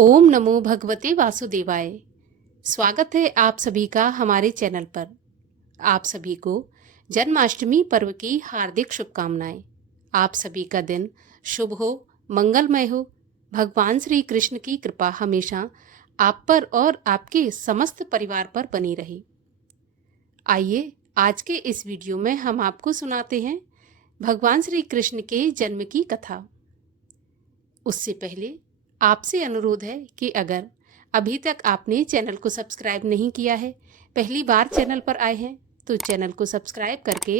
ओम नमो भगवते वासुदेवाय। स्वागत है आप सभी का हमारे चैनल पर। आप सभी को जन्माष्टमी पर्व की हार्दिक शुभकामनाएं। आप सभी का दिन शुभ हो, मंगलमय हो। भगवान श्री कृष्ण की कृपा हमेशा आप पर और आपके समस्त परिवार पर बनी रहे। आइए आज के इस वीडियो में हम आपको सुनाते हैं भगवान श्री कृष्ण के जन्म की कथा। उससे पहले आपसे अनुरोध है कि अगर अभी तक आपने चैनल को सब्सक्राइब नहीं किया है, पहली बार चैनल पर आए हैं, तो चैनल को सब्सक्राइब करके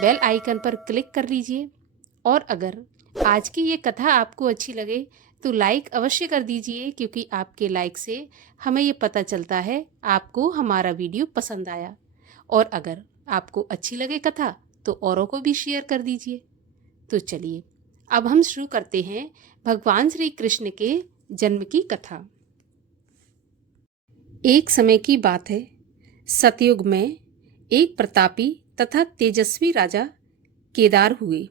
बेल आइकन पर क्लिक कर लीजिए। और अगर आज की ये कथा आपको अच्छी लगे तो लाइक अवश्य कर दीजिए, क्योंकि आपके लाइक से हमें ये पता चलता है आपको हमारा वीडियो पसंद आया। और अगर आपको अच्छी लगे कथा तो औरों को भी शेयर कर दीजिए। तो चलिए अब हम शुरू करते हैं भगवान श्री कृष्ण के जन्म की कथा। एक समय की बात है, सतयुग में एक प्रतापी तथा तेजस्वी राजा केदार हुए।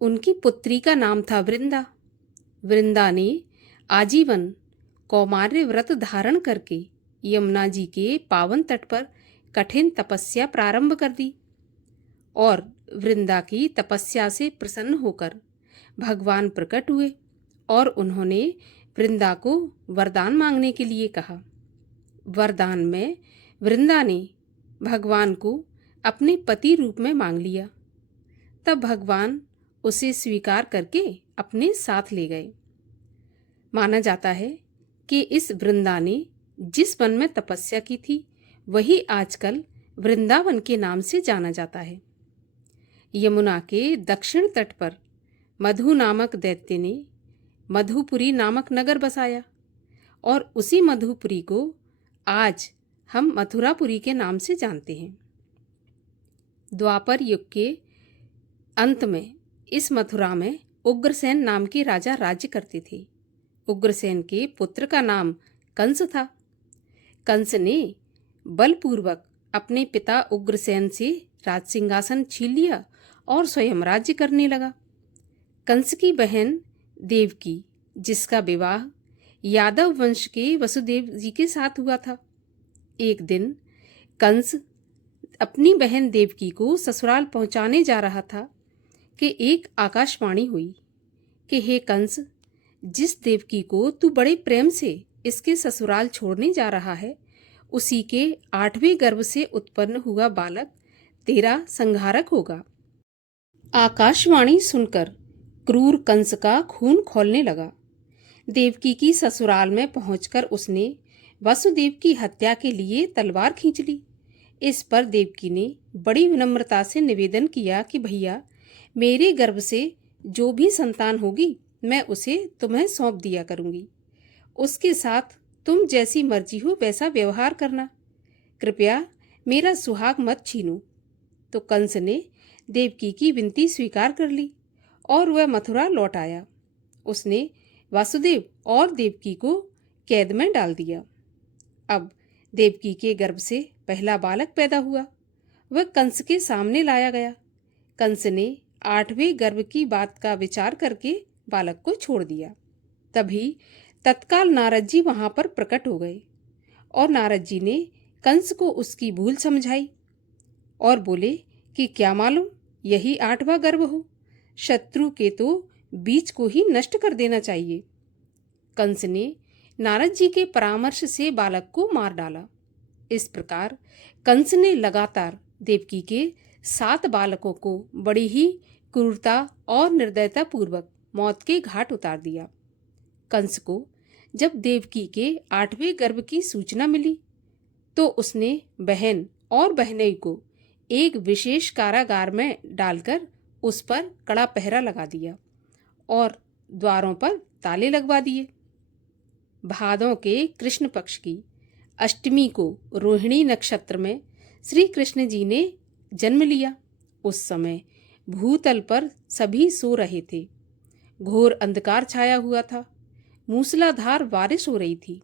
उनकी पुत्री का नाम था वृंदा। वृंदा ने आजीवन कौमार्य व्रत धारण करके यमुना जी के पावन तट पर कठिन तपस्या प्रारंभ कर दी। और वृंदा की तपस्या से प्रसन्न होकर भगवान प्रकट हुए और उन्होंने वृंदा को वरदान मांगने के लिए कहा। वरदान में वृंदा ने भगवान को अपने पति रूप में मांग लिया। तब भगवान उसे स्वीकार करके अपने साथ ले गए। माना जाता है कि इस वृंदा ने जिस वन में तपस्या की थी वही आजकल वृंदावन के नाम से जाना जाता है। यमुना के दक्षिण तट पर मधु नामक दैत्य ने मधुपुरी नामक नगर बसाया और उसी मधुपुरी को आज हम मथुरापुरी के नाम से जानते हैं। द्वापर युग के अंत में इस मथुरा में उग्रसेन नाम के राजा राज्य करते थे। उग्रसेन के पुत्र का नाम कंस था। कंस ने बलपूर्वक अपने पिता उग्रसेन से राजसिंहासन छीन लिया और स्वयं राज्य करने लगा। कंस की बहन देवकी, जिसका विवाह यादव वंश के वसुदेव जी के साथ हुआ था। एक दिन कंस अपनी बहन देवकी को ससुराल पहुंचाने जा रहा था कि एक आकाशवाणी हुई कि हे कंस, जिस देवकी को तू बड़े प्रेम से इसके ससुराल छोड़ने जा रहा है, उसी के 8वें गर्भ से उत्पन्न हुआ बालक तेरा संहारक होगा। आकाशवाणी सुनकर क्रूर कंस का खून खौलने लगा। देवकी की ससुराल में पहुंचकर उसने वसुदेव की हत्या के लिए तलवार खींच ली। इस पर देवकी ने बड़ी विनम्रता से निवेदन किया कि भैया, मेरे गर्भ से जो भी संतान होगी मैं उसे तुम्हें सौंप दिया करूंगी। उसके साथ तुम जैसी मर्जी हो वैसा व्यवहार करना। कृपया मेरा सुहाग मत छीनो। तो कंस ने देवकी की विनती स्वीकार कर ली और वह मथुरा लौट आया। उसने वासुदेव और देवकी को कैद में डाल दिया। अब देवकी के गर्भ से पहला बालक पैदा हुआ। वह कंस के सामने लाया गया। कंस ने 8वें गर्भ की बात का विचार करके बालक को छोड़ दिया। तभी तत्काल नारद जी वहां पर प्रकट हो गए और नारद जी ने कंस को उसकी भूल समझाई और बोले कि क्या मालूम यही 8वां गर्भ हो, शत्रु के तो बीज को ही नष्ट कर देना चाहिए। कंस ने नारद जी के परामर्श से बालक को मार डाला। इस प्रकार कंस ने लगातार देवकी के 7 बालकों को बड़ी ही क्रूरता और निर्दयता पूर्वक मौत के घाट उतार दिया। कंस को जब देवकी के 8वें गर्भ की सूचना मिली तो उसने बहन और बहनोई को एक विशेष कारागार में डालकर उस पर कड़ा पहरा लगा दिया और द्वारों पर ताले लगवा दिए। भादों के कृष्ण पक्ष की अष्टमी को रोहिणी नक्षत्र में श्री कृष्ण जी ने जन्म लिया। उस समय भूतल पर सभी सो रहे थे। घोर अंधकार छाया हुआ था। मूसलाधार बारिश हो रही थी।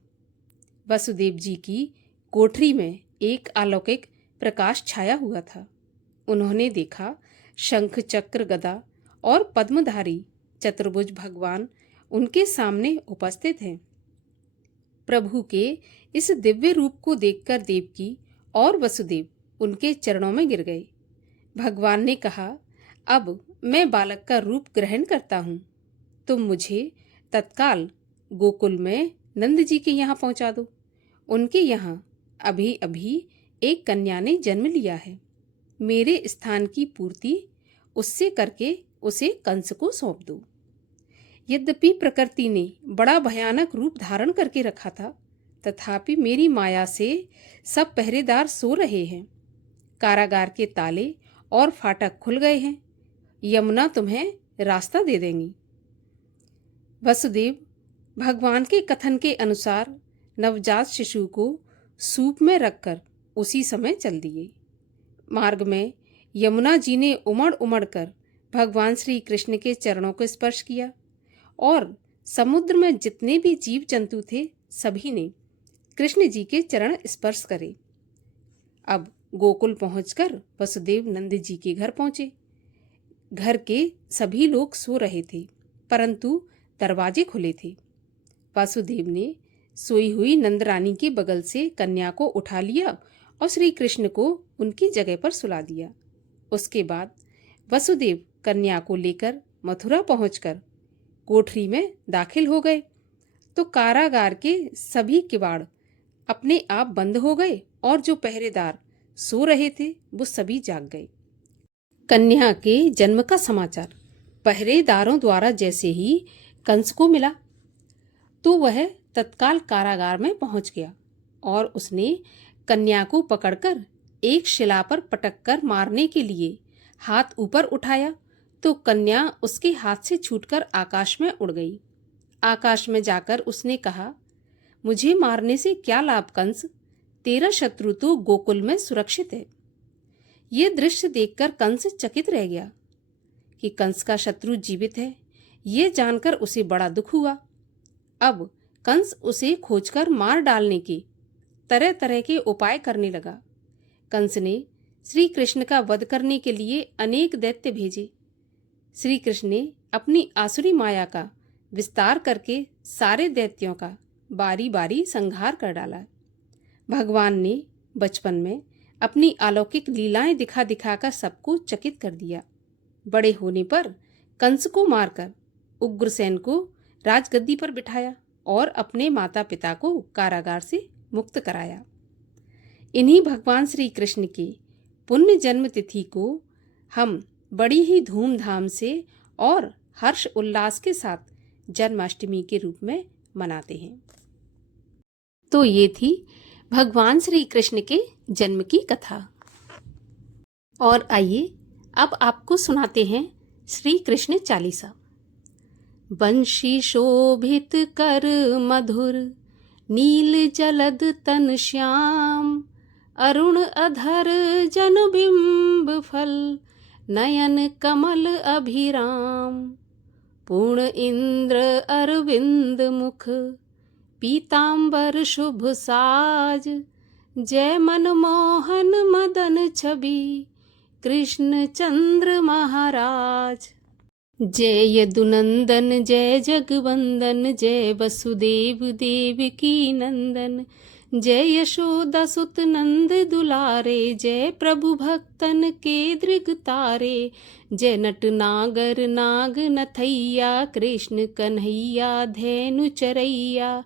वसुदेव जी की कोठरी में एक अलौकिक प्रकाश छाया हुआ था। उन्होंने देखा शंख चक्र गदा और पद्मधारी चतुर्भुज भगवान उनके सामने उपस्थित हैं। प्रभु के इस दिव्य रूप को देखकर देवकी और वसुदेव उनके चरणों में गिर गए। भगवान ने कहा, अब मैं बालक का रूप ग्रहण करता हूँ। तुम मुझे तत्काल गोकुल में नंद जी के यहाँ पहुँचा दो। उनके यहाँ अभी अभी एक कन्या ने जन्म लिया है। मेरे स्थान की पूर्ति उससे करके उसे कंस को सौंप दो। यद्यपि प्रकृति ने बड़ा भयानक रूप धारण करके रखा था, तथापि मेरी माया से सब पहरेदार सो रहे हैं। कारागार के ताले और फाटक खुल गए हैं। यमुना तुम्हें रास्ता दे देंगी। वसुदेव भगवान के कथन के अनुसार नवजात शिशु को सूप में रखकर उसी समय चल दिए। मार्ग में यमुना जी ने उमड़ उमड़ कर भगवान श्री कृष्ण के चरणों को स्पर्श किया और समुद्र में जितने भी जीव जंतु थे सभी ने कृष्ण जी के चरण स्पर्श करे। अब गोकुल पहुंचकर वसुदेव नंद जी के घर पहुंचे। घर के सभी लोग सो रहे थे, परंतु दरवाजे खुले थे। वासुदेव ने सोई हुई नंद रानी के बगल से कन्या को उठा लिया और श्री कृष्ण को उनकी जगह पर सुला दिया। उसके बाद वसुदेव कन्या को लेकर मथुरा पहुंचकर कोठरी में दाखिल हो गए तो कारागार के सभी किवाड़ अपने आप बंद हो गए और जो पहरेदार सो रहे थे वो सभी जाग गए। कन्या के जन्म का समाचार पहरेदारों द्वारा जैसे ही कंस को मिला तो वह तत्काल कारागार में पहुंच गया और उसने कन्या को पकड़कर एक शिला पर पटककर मारने के लिए हाथ ऊपर उठाया तो कन्या उसके हाथ से छूटकर आकाश में उड़ गई। आकाश में जाकर उसने कहा, मुझे मारने से क्या लाभ कंस, तेरा शत्रु तो गोकुल में सुरक्षित है। ये दृश्य देखकर कंस चकित रह गया कि कंस का शत्रु जीवित है। ये जानकर उसे बड़ा दुख हुआ। अब कंस उसे खोजकर मार डालने के तरह तरह के उपाय करने लगा। कंस ने श्री कृष्ण का वध करने के लिए अनेक दैत्य भेजे। श्री कृष्ण ने अपनी आसुरी माया का विस्तार करके सारे दैत्यों का बारी बारी संहार कर डाला। भगवान ने बचपन में अपनी अलौकिक लीलाएं दिखा दिखाकर सबको चकित कर दिया। बड़े होने पर कंस को मारकर उग्रसेन को राजगद्दी पर बिठाया और अपने माता पिता को कारागार से मुक्त कराया। इन्हीं भगवान श्री कृष्ण के पुण्य जन्म तिथि को हम बड़ी ही धूमधाम से और हर्ष उल्लास के साथ जन्माष्टमी के रूप में मनाते हैं। तो ये थी भगवान श्री कृष्ण के जन्म की कथा। और आइए अब आपको सुनाते हैं श्री कृष्ण चालीसा। बंशी शोभित कर मधुर, नील जलद तन श्याम, अरुण अधर जन बिंब फल, नयन कमल अभिराम। पूर्ण इंद्र अरविंद मुख, पीतांबर शुभ साज, जय मनमोहन मदन छवि, कृष्ण चंद्र महाराज। जय यदुनंदन जय जगवंदन, जय वसुदेव देवकी नंदन, जय यशोदा सुत नंद दुलारे, जय प्रभु भक्तन के दृग तारे। जय नट नागर नाग नथैया, कृष्ण कन्हैया धैनु चरैया।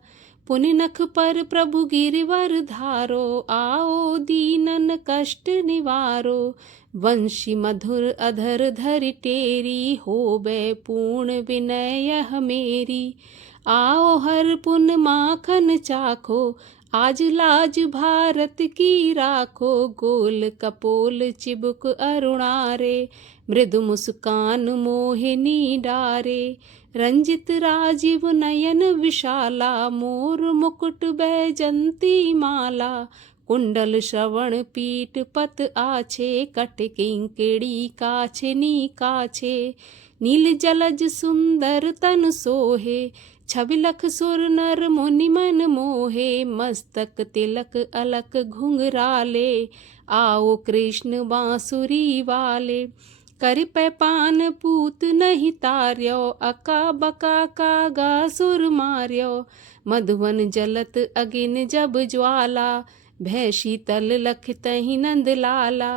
पुनि नख पर प्रभु गिरवर धारो, आओ दीनन कष्ट निवारो। वंशी मधुर अधर धरि टेरी, होबे पूर्ण विनय मेरी। आओ हर पुन माखन चाखो, आज लाज भारत की राखो। गोल कपोल चिबुक अरुणारे, मृदु मुस्कान मोहिनी डारे। रंजित राजीव नयन विशाला, मोर मुकुट बैजंती माला। कुंडल श्रवण पीठ पत आछे, कट किंकिणी काछनी काछे। नील जलज सुंदर तन सोहे, छवि लख सुर नर मुनि मन मोहे। मस्तक तिलक अलक घुंघराले, आओ कृष्ण बांसुरी वाले। कर पैपान पूत नहीं तार्यो, अका बका कागा सुर मार्यो। मधुवन जलत अगिन जब ज्वाला, भय शीतल लख तहि नंद लाला।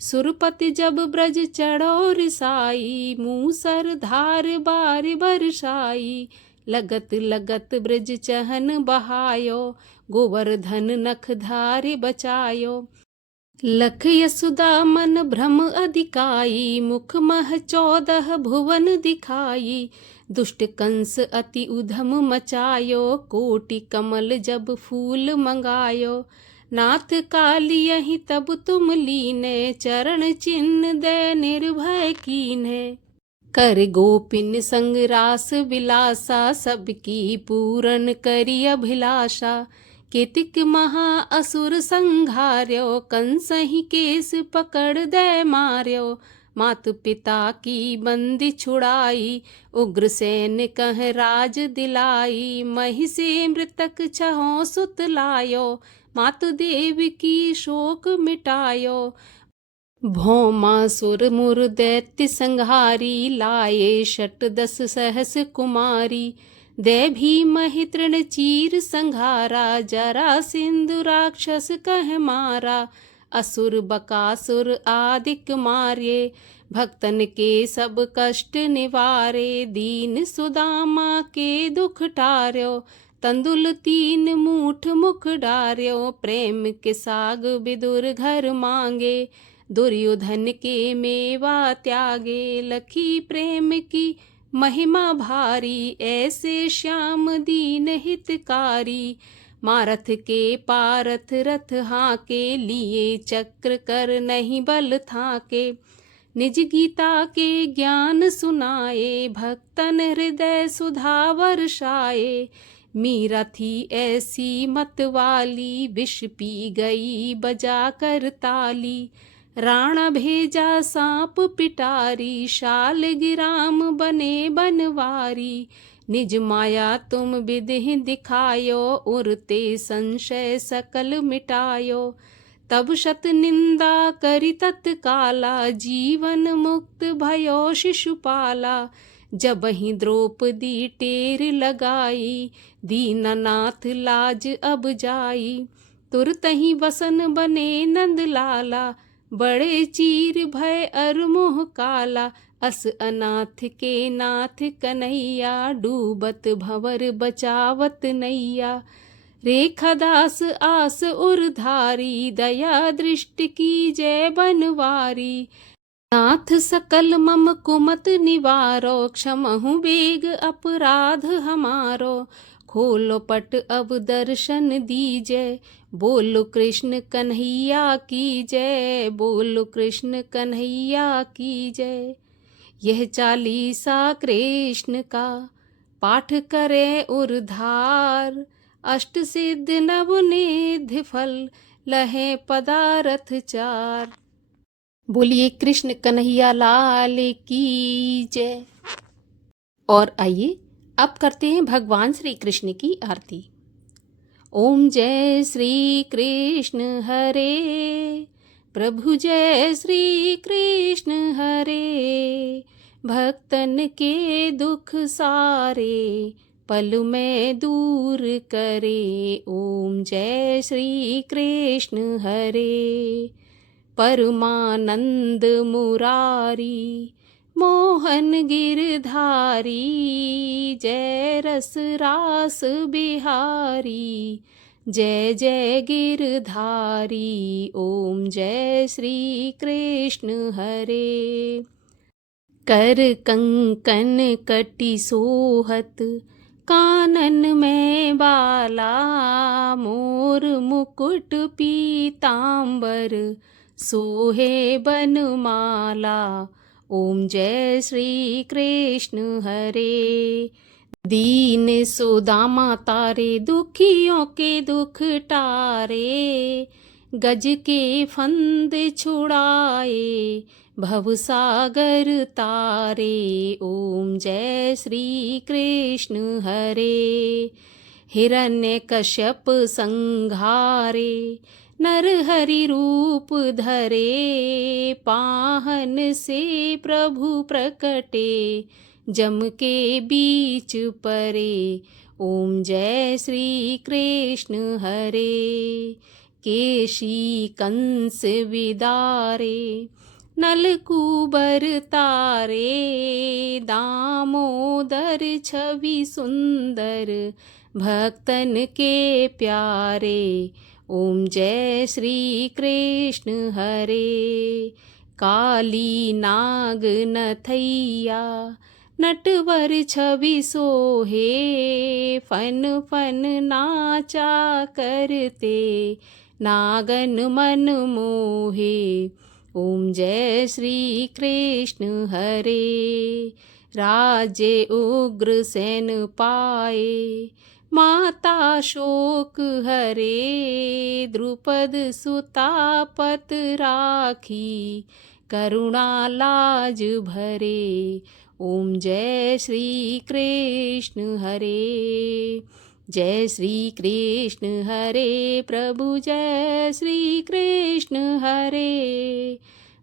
सुरपति जब ब्रज चढ़ो रिसाई, मूसर धार बार बरसाई। लगत लगत ब्रज चहन बहायो, गोवर्धन नख धार बचायो। लख यशुदा मन भ्रम अधिकाई, मुख मह 14 भुवन दिखाई। दुष्ट कंस अति उधम मचायो, कोटि कमल जब फूल मंगायो। नाथ काल यही तब तुम लीने, चरण चिन्ह दे निर्भय कीन्हे। कर गोपिन संग रास विलासा, सबकी पूरन करी अभिलाषा। केतिक महा असुर संघार्यो, कंसहि केस पकड़ दे मार्यो। मात पिता की बंदी छुड़ाई, उग्रसेन कह राज दिलाई। महिषी मृतक छहों सुत लायो, मातु देव की शोक मिटायो। भौमासुर मुर दैत्य संहारी, लाए 10 सहस कुमारी। दे भीमहि तृण चीर संघारा, जरा सिंधु राक्षस कह मारा। असुर बकासुर आदिक मार्ये, भक्तन के सब कष्ट निवारे। दीन सुदामा के दुख टार्यो, तंदुल 3 मूठ मुख डार्यो। प्रेम के साग विदुर घर मांगे, दुर्योधन के मेवा त्यागे। लखी प्रेम की महिमा भारी, ऐसे श्याम दीन हितकारी। मारथ के पारथ रथ हाके, लिए चक्र कर नहीं बल थाके। निज गीता के ज्ञान सुनाए, भक्तन हृदय सुधा वर्षाए। मीरा थी ऐसी मत वाली, विष पी गई बजा कर ताली। राणा भेजा सांप पिटारी, शाल गिराम बने बनवारी। निज माया तुम विधि दिखायो, उरते संशय सकल मिटायो। तब शत निंदा करि तत्काला, जीवन मुक्त भयो शिशुपाला। जबहि द्रौपदी टेर लगाई, दीननाथ लाज अब जाई। तुरतहि वसन बने नंद लाला, बड़े चीर भय अर मोह काला। अस अनाथ के नाथ कन्हैया, डूबत भंवर बचावत नैया। रेखा दास आस उरधारी, दया दृष्टि की जय बनवारी। नाथ सकल मम कुमत निवारो, क्षमहु बेग अपराध हमारो। खोलो पट अब दर्शन दीजै, बोलो कृष्ण कन्हैया की जय। बोलो कृष्ण कन्हैया की जय। यह चालीसा कृष्ण का, पाठ करे उरधार। अष्ट सिद्ध नवनिधि फल, लहे पदारथ 4। बोलिए कृष्ण कन्हैया लाल की जय। और आइए अब करते हैं भगवान श्री कृष्ण की आरती। ओम जय श्री कृष्ण हरे, प्रभु जय श्री कृष्ण हरे। भक्तन के दुख सारे, पल में दूर करे। ओम जय श्री कृष्ण हरे। परमानंद मुरारी, मोहन गिरधारी। जय रस रास बिहारी, जय जय गिरधारी। ओम जय श्री कृष्ण हरे। कर कंकन कटी सोहत, कानन में बाला। मोर मुकुट पीतांबर, सोहे बनमाला। ओम जय श्री कृष्ण हरे। दीन सुदामा तारे, दुखियों के दुख टारे। गज के फंद छुड़ाए, भवसागर तारे। ओम जय श्री कृष्ण हरे। हिरण्यकश्यप संहारे, नर हरि रूप धरे, पाहन से प्रभु प्रकटे, जम के बीच परे, ओम जय श्री कृष्ण हरे। केशी कंस विदारे, नलकूबर तारे, दामोदर छवि सुंदर, भक्तन के प्यारे, ओम जय श्री कृष्ण हरे। काली नाग नथैया, नटवर छवि सोहे, फन फन नाचा करते, नागन मन मोहे, ओम जय श्री कृष्ण हरे। राजे उग्र सेन पाए, माता शोक हरे, द्रुपद सुता पत राखी, करुणा लाज भरे, ओम जय श्री कृष्ण हरे। जय श्री कृष्ण हरे प्रभु, जय श्री कृष्ण हरे।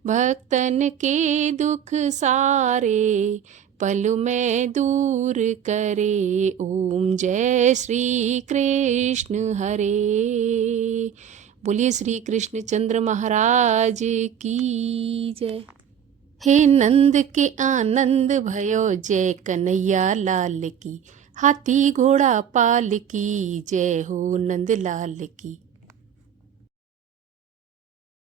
भक्तन के दुख सारे, पल में दूर करे, ओम जय श्री कृष्ण हरे। बोलिए श्री कृष्ण चंद्र महाराज की जय। हे नंद के आनंद भयो, जय कन्हैया लाल की, हाथी घोड़ा पाल की, जय हो नंद लाल की।